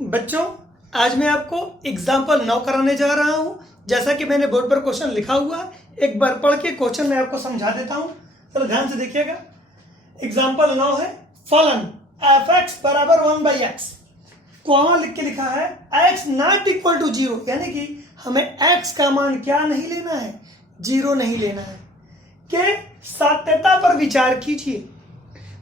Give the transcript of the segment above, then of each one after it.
बच्चों, आज मैं आपको एग्जाम्पल 9 कराने जा रहा हूं। जैसा कि मैंने बोर्ड पर क्वेश्चन लिखा हुआ है, एक बार पढ़ के क्वेश्चन मैं आपको समझा देता हूं। चलो ध्यान से देखिएगा। एग्जाम्पल 9 है फलन f(x) बराबर 1/x। कॉमा लिख के लिखा है x नॉट इक्वल टू 0, यानी कि हमें x का मान क्या नहीं लेना है, 0 नहीं लेना है। के सात्यता पर विचार कीजिए।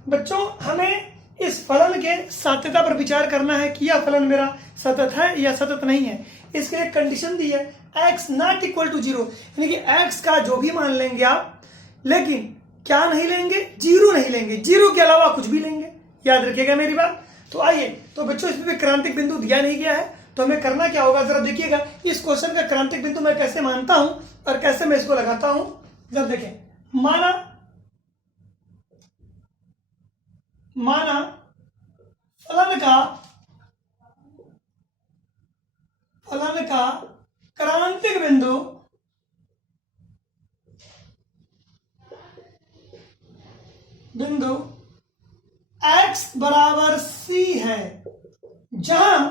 बच्चों, हमें इस फलन के सात्यता पर विचार करना है कि यह फलन मेरा सतत है या सतत नहीं है। इसके लिए कंडीशन दी है x नॉट इक्वल टू 0, यानी कि x का जो भी मान लेंगे आप, लेकिन क्या नहीं लेंगे, 0 नहीं लेंगे। 0 के अलावा कुछ भी लेंगे, याद रखिएगा मेरी बात। तो आइए, तो बच्चों इसमें भी क्रांतिक बिंदु दिया नहीं गया है, तो हमें करना क्या होगा जरा देखिएगा। इस क्वेश्चन का क्रांतिक बिंदु मैं कैसे मानता हूं और कैसे मैं इसको लगाता हूं, जरा देखें। माना फलन का क्रांतिक बिंदु x बराबर c है, जहां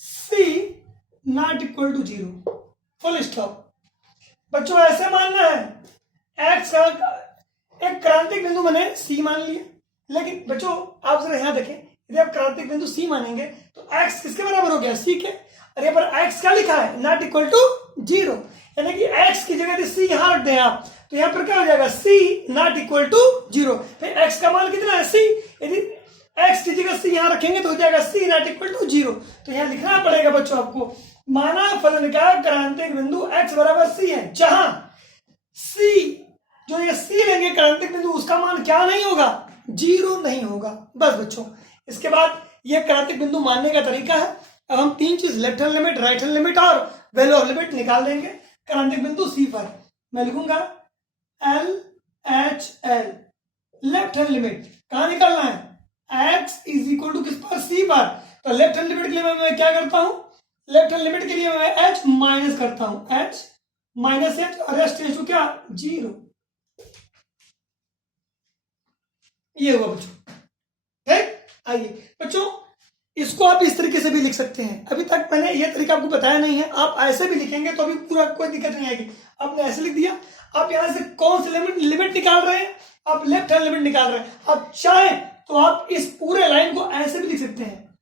c not equal to 0। Full stop. बच्चों, ऐसे मानना है x का एक क्रांतिक बिंदु मैंने c मान लिया, लेकिन बच्चों आप जरा यहां देखें, यदि आप क्रांतिक बिंदु c मानेंगे तो x किसके बराबर हो गया, c के। और यहाँ पर x क्या लिखा है, नॉट इक्वल टू 0, यानी कि x की जगह यदि c यहां रख दें आप, तो यहां पर क्या हो जाएगा, c नॉट इक्वल टू 0। फिर x का मान कितना है, c। यदि x की जगह c यहां रखेंगे तो हो जाएगा c नॉट इक्वल टू 0। तो यहां लिखना पड़ेगा बच्चों आपको, माना फलन का क्रांतिक बिंदु x बराबर c है, जहां c, जो ये c लेंगे क्रांतिक बिंदु, उसका मान क्या नहीं होगा, 0 नहीं होगा। बस बच्चों, इसके बाद ये क्रांतिक बिंदु मानने का तरीका है। अब हम तीन चीज, left hand limit, right hand limit और वैल्यू ऑफ लिमिट निकाल देंगे क्रांतिक बिंदु c पर। मैं लिखूंगा LHL, लेफ्ट हैंड लिमिट कहां निकालना है, x इज इक्वल टू किस पर, c पर। तो लेफ्ट हैंड लिमिट के लिए मैं क्या करता हूं, लेफ्ट हैंड लिमिट के लिए मैं h माइनस करता हूं, h माइनस h, और h टेंड्स टू क्या, 0। ये हुआ बच्चों, ठीक। आइए बच्चों, इसको आप इस तरीके से भी लिख सकते हैं। अभी तक मैंने ये तरीका आपको बताया नहीं है, आप ऐसे भी लिखेंगे तो अभी पूरा कोई दिक्कत नहीं आएगी। आपने ऐसे लिख दिया, आप यहां से कौन सी लिमिट निकाल रहे हैं, आप लेफ्ट हैंड लिमिट निकाल रहे हैं। आप चाहें तो आप इस पूरे लाइन को ऐसे भी लिख सकते हैं,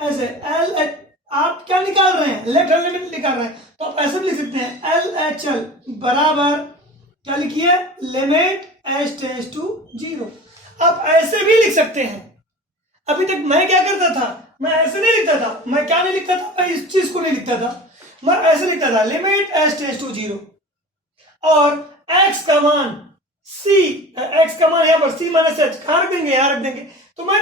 ऐसे एल, आप क्या निकाल रहे हैं, लेफ्ट हैंड लिमिट निकाल रहे हैं, तो आप ऐसे भी लिख सकते हैं LHL बराबर क्या लिखिए, लिमिट h टेंड्स टू 0। आप ऐसे भी लिख सकते हैं। अभी तक मैं क्या करता था, मैं ऐसे नहीं लिखता था, मैं क्या नहीं लिखता था, मैं इस चीज को नहीं लिखता था, मैं ऐसे लिखता था, लिमिट h टेंड्स टू 0, और x का मान c, x का मान यहां पर c माइनस h कहां रख देंगे, यहां रख देंगे। तो मैं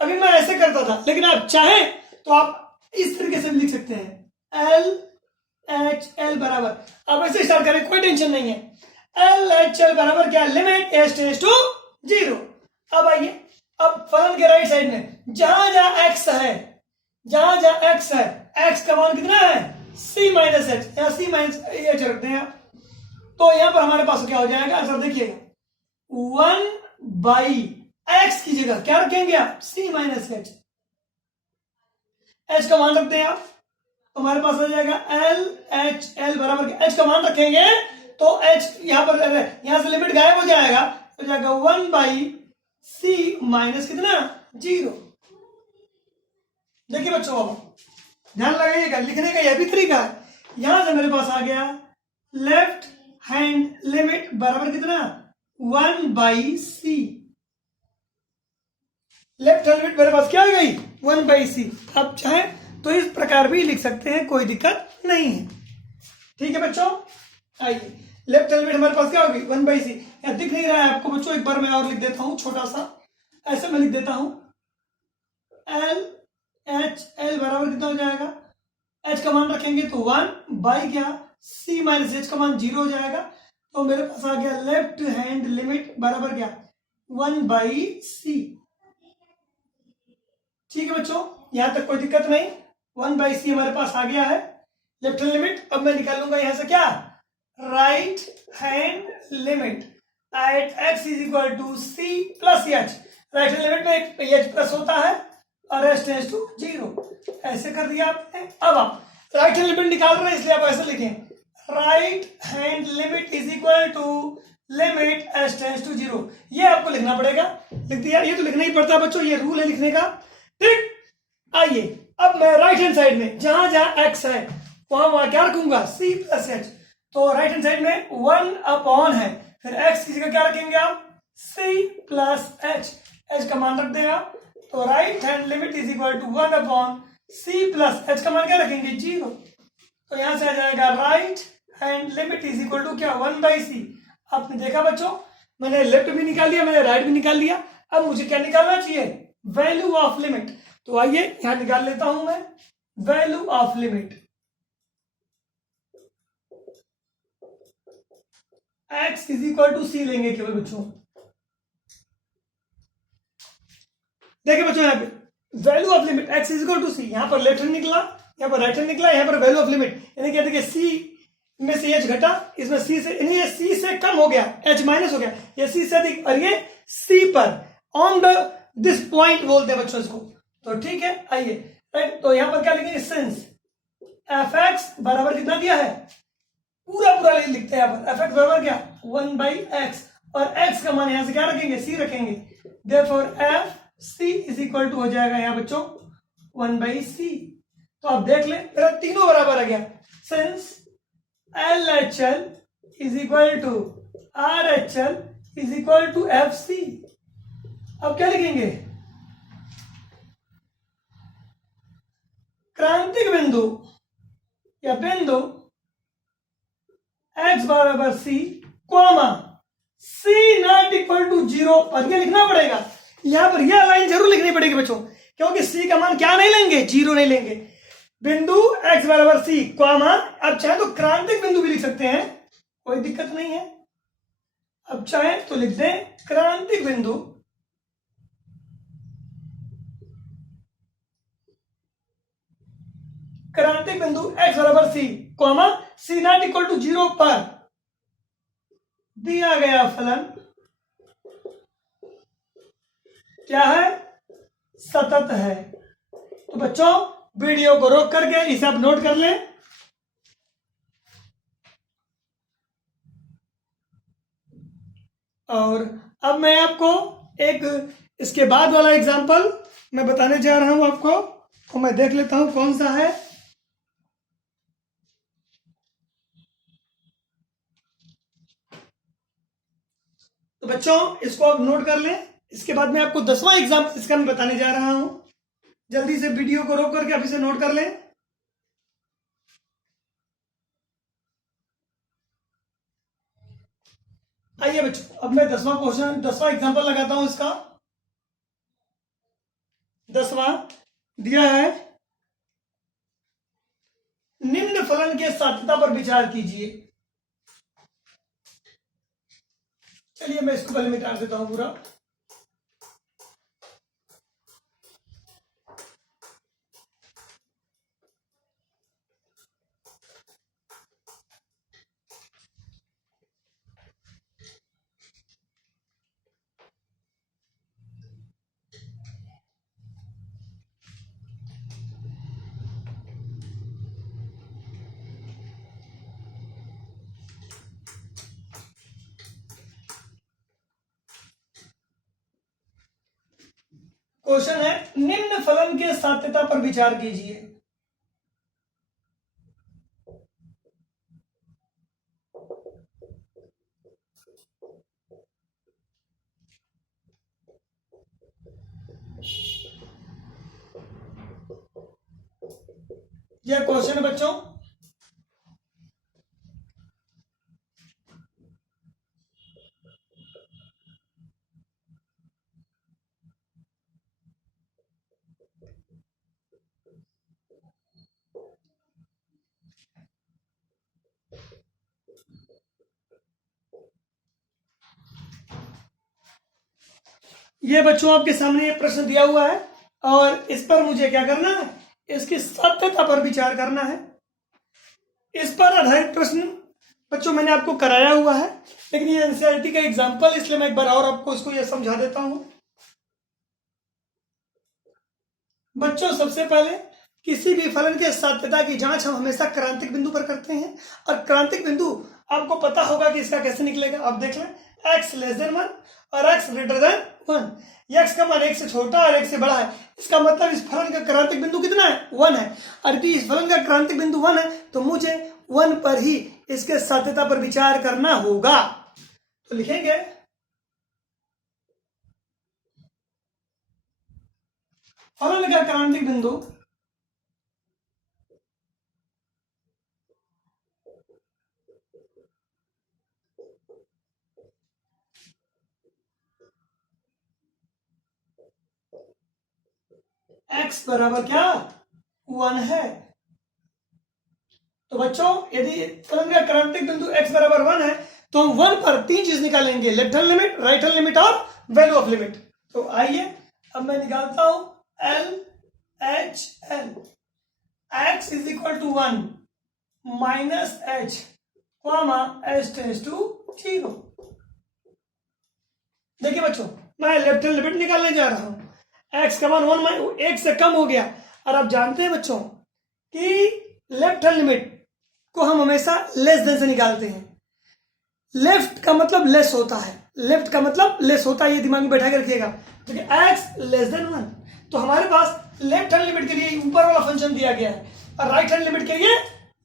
अभी मैं ऐसे करता था, लेकिन आप चाहें तो आप इस तरीके से भी लिख सकते हैं, LHL बराबर, आप ऐसे स्टार्ट करें, कोई टेंशन नहीं है। LHL बराबर क्या, लिमिट h टेंड्स टू 0। अब आइए, अब फलन के राइट साइड में जहां जहां x है, जहां जहां x है, x का मान कितना है, c माइनस h, यहां c माइनस h रखते हैं। तो यहां पर हमारे पास क्या हो जाएगा, सर देखिएगा, 1/x की जगह क्या रखेंगे आप, c माइनस h, h का मान रखते हैं आप, तो हमारे पास हो जाएगा LHL बराबर, h का मान रखेंगे तो h यहां पर, यहां से लिमिट गायब हो जाएगा, हो जाएगा 1/c माइनस कितना, 0। देखिए बच्चों, अब ध्यान लगाइएगा, लिखने का यह भी तरीका है। यहां से मेरे पास आ गया लेफ्ट हैंड लिमिट बराबर कितना, 1/c। लेफ्ट हैंड लिमिट मेरे पास क्या आ गई, 1/c। आप चाहें तो इस प्रकार भी लिख सकते हैं, कोई दिक्कत नहीं है, ठीक है बच्चों। आइए, लेफ्ट हैंड लिमिट हमारे पास क्या होगी, 1/c। यहां दिख नहीं रहा है आपको बच्चों, एक बार मैं और लिख देता हूं, छोटा सा ऐसे मैं लिख देता हूं, LHL बराबर कितना हो जाएगा, h का मान रखेंगे तो 1 क्या, c माइनस h का मान 0 हो जाएगा। तो मेरे पास आ गया लेफ्ट हैंड लिमिट बराबर क्या, 1/c। ठीक है बच्चों, यहां तक कोई दिक्कत नहीं, 1/c हमारे पास आ गया है लेफ्ट हैंड लिमिट। अब मैं निकालूंगा यहां से क्या, right hand limit at x is equal to c plus h। Right hand limit में एक एच प्लस होता है और एच टेंड्स टू 0, ऐसे कर दिया आपने। अब आप राइट हैंड लिमिट निकाल रहे हैं इसलिए आप ऐसे लिखें, right hand limit is equal to limit h tends to 0, ये आपको लिखना पड़ेगा। लिख दिया, ये तो लिखना ही पड़ता है बच्चों, ये रूल है लिखने का, ठीक। आइए अब मैं राइट हैंड साइड में जहां जहां एक्स है वहां क्या रखूंगा, सी प्लस एच, तो राइट हैंड साइड में 1 अपॉन है, फिर एक्स की जगह क्या रखेंगे आप, सी प्लस एच, एच का मान रख दें आप, तो right hand limit is equal to 1 upon c plus h का मान क्या रखेंगे, 0, तो यहां से आ जाएगा right hand limit is equal to क्या, 1/c। आपने देखा बच्चों, मैंने लेफ्ट भी निकाल लिया, मैंने राइट भी निकाल लिया, अब मुझे क्या निकालना चाहिए, वैल्यू ऑफ लिमिट। तो आइए यहां निकाल लेता हूं मैं value of limit, x is equal to c लेंगे केवल बच्चों। देखिए बच्चों यहाँ पे value of limit x is equal to c, यहां पर लेफ्ट हैंड निकला, यहां पर राइट हैंड निकला, यहां पर वैल्यू ऑफ लिमिट, यानी क्या देखिए सी में से एच घटा, इसमें सी से, यानी ये सी से कम हो गया, एच माइनस हो गया, ये सी से अधिक, और ये सी पर ऑन द दिस पॉइंट बोलते हैं बच्चों इसको, तो ठीक है। आइए राइट, तो यहां पर क्या लिखेंगे, सिंस एफ एक्स बराबर कितना दिया है, पूरा पूरा लिखते हैं यहां पर, एफ एक्स बराबर क्या, 1/x, और x का मान यहां से क्या रखेंगे, c रखेंगे, therefore f c is equal to हो जाएगा यहां बच्चों 1/c। तो आप देख लें मेरा तीनों बराबर आ गया, since L H L is equal to R H L is equal to f c. अब क्या लिखेंगे, क्रांतिक बिंदु या बिंदु x बराबर c comma c not equal to 0 पर यह लिखना पड़ेगा, यहां पर यह लाइन जरूर लिखनी पड़ेगी बच्चों, क्योंकि सी का मान क्या नहीं लेंगे, 0 नहीं लेंगे। बिंदु x बराबर सी कॉमा, अब चाहे तो क्रांतिक बिंदु भी लिख सकते हैं, कोई दिक्कत नहीं है, अब चाहे तो लिख दें क्रांतिक बिंदु x बराबर c comma c not equal to 0 पर दिया गया फलन क्या है, सतत है। तो बच्चों वीडियो को रोक करके इसे आप नोट कर लें। और अब मैं आपको एक इसके बाद वाला एग्जांपल मैं बताने जा रहा हूं आपको, तो मैं देख लेता हूं कौन सा है। तो बच्चों इसको आप नोट कर लें, इसके बाद मैं आपको 10वां एग्जांपल इसका मैं बताने जा रहा हूं, जल्दी से वीडियो को रोक करके आप इसे नोट कर लें। आइए बच्चों अब मैं 10वां क्वेश्चन 10वां एग्जांपल लगाता हूं इसका। 10वां दिया है, निम्न फलन के साध्यता पर विचार कीजिए। चलिए मैं इसको पहले मिटा देता हूं पूरा। क्वेश्चन है, निम्न फलन के साध्यता पर विचार कीजिए। यह क्वेश्चन है बच्चों, ये बच्चों आपके सामने ये प्रश्न दिया हुआ है और इस पर मुझे क्या करना है, इसकी सत्यता पर विचार करना है। इस पर आधारित प्रश्न बच्चों मैंने आपको कराया हुआ है, लेकिन ये एनसीईआरटी का एग्जाम्पल, इसलिए मैं एक बार और आपको इसको ये समझा देता हूं। बच्चों सबसे पहले किसी भी फलन के सत्यता की जांच हम हमेशा क्रांतिक बिंदु पर करते हैं, और क्रांतिक बिंदु आपको पता होगा कि इसका कैसे निकलेगा। आप देख लें, x लेस देन 1 और x ग्रेटर देन 1। x का मान 1 से छोटा और 1 से बड़ा है, इसका मतलब इस फलन का क्रांतिक बिंदु कितना है? 1 है। और यदि इस फलन का क्रांतिक बिंदु 1 है तो मुझे 1 पर ही इसके सत्यता पर विचार करना होगा। तो लिखेंगे फलन का क्रांतिक बिंदु x बराबर क्या? 1 है। तो बच्चों यदि फलन का क्रांतिक बिंदु x बराबर 1 है तो हम 1 पर 3 चीज निकालेंगे, left hand limit, right hand limit और वैल्यू ऑफ लिमिट। तो आइए अब मैं निकालता हूं L H L। x is equal to 1 minus h comma h tends to 0। देखिए बच्चों, मैं लेफ्ट हैंड लिमिट निकालने जा रहा हूं। x का मान 1 से कम हो गया, और आप जानते हैं बच्चों कि लेफ्ट हैंड लिमिट को हम हमेशा लेस देन से निकालते हैं। लेफ्ट का मतलब लेस होता है, लेफ्ट का मतलब लेस होता है, ये दिमाग में बैठा के रखिएगा। देखिए x लेस देन 1, तो हमारे पास लेफ्ट हैंड लिमिट के लिए ऊपर वाला फंक्शन दिया गया है, और राइट हैंड लिमिट के लिए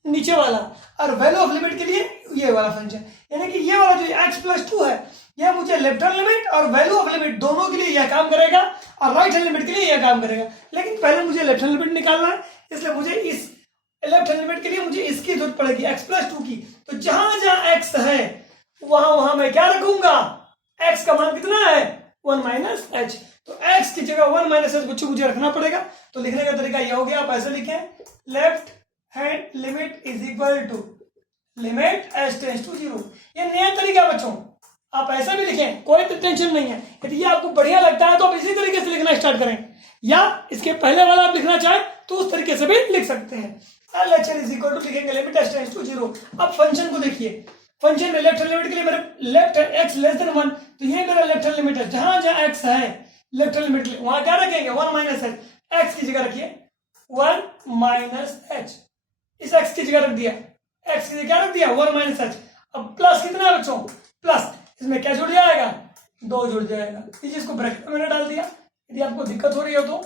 नीचे वाला, और वैल्यू ऑफ लिमिट के लिए ये वाला फंक्शन। यानी कि ये वाला जो x प्लस 2 है, यह मुझे लेफ्ट हैंड लिमिट और वैल्यू ऑफ लिमिट दोनों के लिए यह काम करेगा, और राइट हैंड लिमिट के लिए यह काम करेगा। लेकिन पहले मुझे लेफ्ट हैंड लिमिट निकालना है, इसलिए मुझे इस लेफ्ट हैंड लिमिट के लिए मुझे इसकी जरूरत पड़ेगी, x प्लस 2 की। तो जहां जहां x है वहां मैं क्या रखूंगा? x का मान कितना है? 1 माइनस h। तो x की जगह 1 माइनस h बच्चों मुझे रखना पड़ेगा। तो लिखने का तरीका यह हो गया, आप ऐसे लिखें, left hand limit is equal to limit h tends to 0। ये नया तरीका बच्चों, आप ऐसा भी लिखें, कोई टेंशन नहीं है। यदि ये आपको बढ़िया लगता है तो आप इसी तरीके से लिखना स्टार्ट करें, या इसके पहले वाला आप लिखना चाहें तो उस तरीके से भी लिख सकते हैं। LHL इज इक्वल टू लिखेंगे लिमिट h टेंड्स टू 0। अब फंक्शन को देखिए, फंक्शन में लेफ्ट हैंड लिमिट के लिए मेरे लेफ्ट x लेस देन 1, तो ये मेरा लेफ्ट हैंड लिमिट है। जहां जहां x है लेफ्ट हैंड लिमिट वहां क्या रखेंगे? 1 माइनस h। x की जगह रखिए 1 माइनस h, इस x की जगह रख दिया, x की जगह क्या रख दिया? 1 माइनस h। अब प्लस कितना है बच्चों? प्लस, इसमें क्या जुड़ जाएगा? 2 जुड़ जाएगा। इस चीज को ब्रैकेट में मैंने डाल दिया, यदि आपको दिक्कत हो रही हो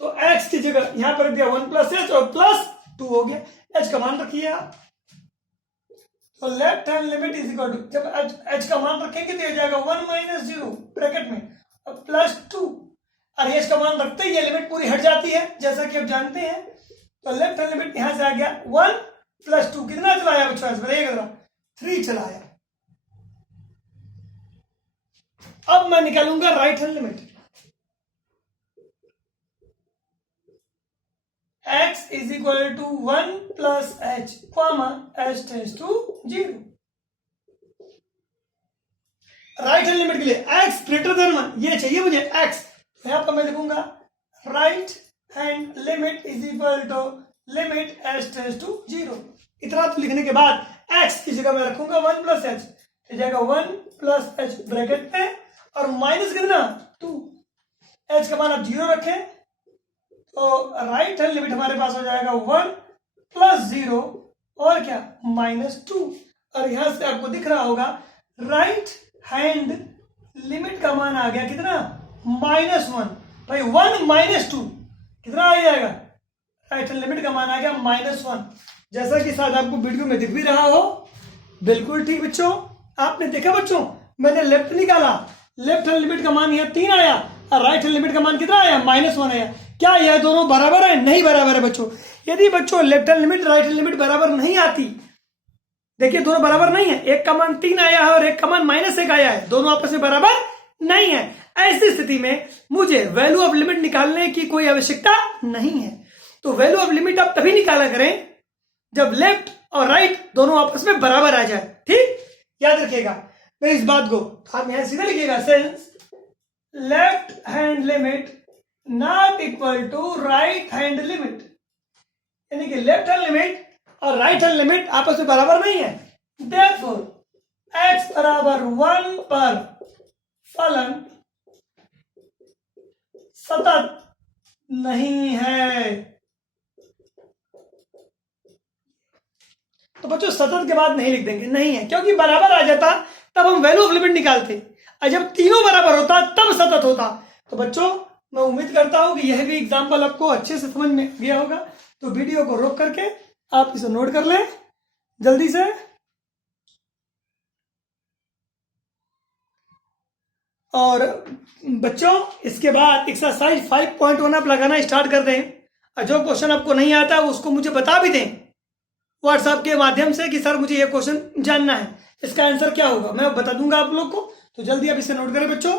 तो x की जगह यहां पर रख दिया 1 प्लस h और प्लस 2 हो गया। h का मान रखिए आप, तो left hand limit is equal to, जब h का मान रखेंगे तो हो जाएगा 1 माइनस 0 ब्रैकेट में और प्लस 2, और h का मान रखते ही ये लिमिट पूरी हट जाती है जैसा कि आप जानते हैं। तो लेफ्ट हैंड लिमिट यहां से आ गया 1 प्लस 2, कितना चलाया बच्चों? बताइएगा जरा, 3 चलाया। अब मैं निकालूंगा right hand limit. x is equal to 1 plus h, comma h tends to 0। Right hand limit के लिए x ग्रेटर देन 1 ये चाहिए मुझे x, तो यहां पर मैं लिखूंगा right hand limit is equal to limit h tends to 0। इतना तो लिखने के बाद x की जगह मैं रखूंगा 1 प्लस h, तो जाएगा 1 प्लस h ब्रैकेट में और माइनस कितना? 2। h का मान आप 0 रखें तो राइट हैंड लिमिट हमारे पास हो जाएगा 1 प्लस 0 और क्या? माइनस 2। और यहां से आपको दिख रहा होगा राइट हैंड लिमिट का मान आ गया कितना? -1। भाई 1 माइनस 2 कितना आ जाएगा? राइट हैंड लिमिट का मान आ गया -1, जैसा कि शायद आपको वीडियो में दिख भी रहा हो। बिल्कुल ठीक बच्चों, आपने देखा बच्चों, मैंने लेफ्ट निकाला, लेफ्ट हैंड लिमिट का मान यहाँ 3 आया और राइट हैंड लिमिट का मान कितना आया? -1 आया। क्या यह दोनों बराबर है? नहीं बराबर है बच्चों। यदि बच्चों left hand limit right hand limit बराबर नहीं आती, देखिए दोनों बराबर नहीं है, एक का मान 3 आया है और एक का मान -1 आया है, दोनों आपस में बराबर नहीं है। ऐसी स्थिति में मुझे वैल्यू ऑफ लिमिट निकालने की कोई आवश्यकता नहीं है। तो वैल्यू ऑफ लिमिट आप तभी निकाला करें जब लेफ्ट और राइट दोनों आपस में बराबर आ जाए। ठीक, याद रखिएगा मेरी इस बात को। आप यहां सीधा लिखिएगा, since left hand limit not equal to right hand limit, यानी कि लेफ्ट हैंड लिमिट और राइट हैंड लिमिट आपस में बराबर नहीं है। देयरफॉर x बराबर 1 पर फलन सतत नहीं है। तो बच्चों सतत के बाद नहीं लिख देंगे, नहीं है, क्योंकि बराबर आ जाता तब हम वैल्यू ऑफ लिमिट निकालते, और जब तीनों बराबर होता तब सतत होता। तो बच्चों मैं उम्मीद करता हूं कि यह भी एग्जाम्पल आपको अच्छे से समझ में गया होगा। तो वीडियो को रोक करके आप इसे नोट कर लें जल्दी से। और बच्चों इसके बाद एक्सरसाइज 5.1 आप लगाना स्टार्ट कर दें, और जो क्वेश्चन आपको नहीं आता उसको मुझे बता भी दें व्हाट्सएप के माध्यम से कि सर मुझे ये क्वेश्चन जानना है, इसका आंसर क्या होगा, मैं बता दूंगा आप लोग को। तो जल्दी आप इसे नोट करें बच्चों।